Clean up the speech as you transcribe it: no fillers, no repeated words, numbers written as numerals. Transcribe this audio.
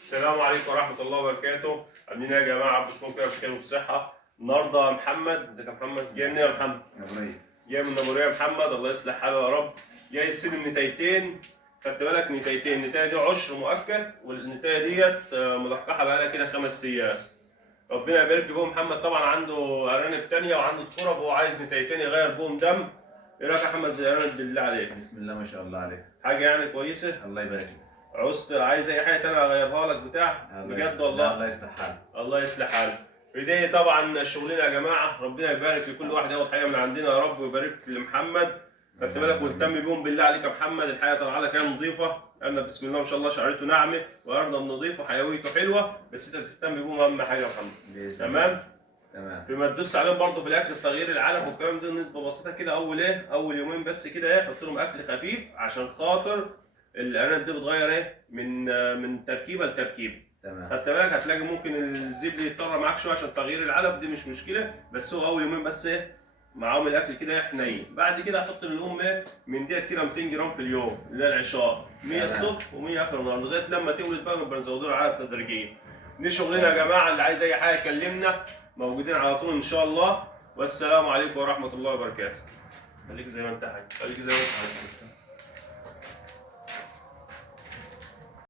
السلام عليكم ورحمة الله وبركاته. عاملين ايه يا جماعة؟ عبد تكونوا كده بخير وبصحة. النهارده محمد، ازيك يا محمد؟ جاي منين يا محمد؟ جاي من ابو يا محمد، الله يصلح حاله يا رب. جاي يستلم نتايتين. خدت بالك نتايتين، النتاية دي عشر مؤكد، والنتاية ديت ملقحة بقالها كده 5 أيام. ربنا يبارك له. محمد طبعا عنده أرانب تانية وعنده تراب وهو عايز نتايتين يغير بهم دم. ايه رأيك يا محمد في الأرانب بالله عليك؟ بسم الله ما شاء الله عليك. حاجة يعني كويسة؟ الله يبارك لك. عايز اي حاجه تانية اغيرها لك بتاع بجد والله. الله يصلح حالك. الله يصلح حالك. في دي طبعا شغلنا يا جماعه، ربنا يبارك لكل واحد ياخد حاجه من عندنا يا رب، ويبارك لمحمد. خدت بالك واهتم بيهم بالله عليك يا محمد. الحاجه طالعه لك نظيفه، انا بسم الله ما شاء الله شعرته ناعمه وارضه نظيفه وحيويته حلوه، بس انت بتهتم بيهم اهم حاجه يا محمد. تمام؟ تمام. فيما تدوس عليهم برضه في الاكل تغيير العلف والكلام ده نسبه بسيطه كده اول يومين بس كده حط لهم اكل خفيف عشان خاطر الارانب دي بتغير من تركيبه لتركيبه. تمام. خدت بالك هتلاقي ممكن الزبد يضطر معاك شويه عشان تغيير العلف، دي مش مشكله، بس هو اول يومين بس معاهم الاكل كده حنين. بعد كده هحط للام من ديت كده 200 جرام في اليوم اللي هي العشار، 100 الصبح و100 اخر النهار لغايه لما تولد بقى نبقى نزود لها العلف تدريجيا. دي شغلنا يا جماعه، اللي عايز اي حاجه كلمنا، موجودين على طول ان شاء الله. والسلام عليكم ورحمه الله وبركاته. خليك زي ما انت حاج، خليك زي ما انت حاج.